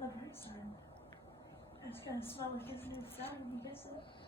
on the bright side. It's gonna smell like his new friend, you guess it?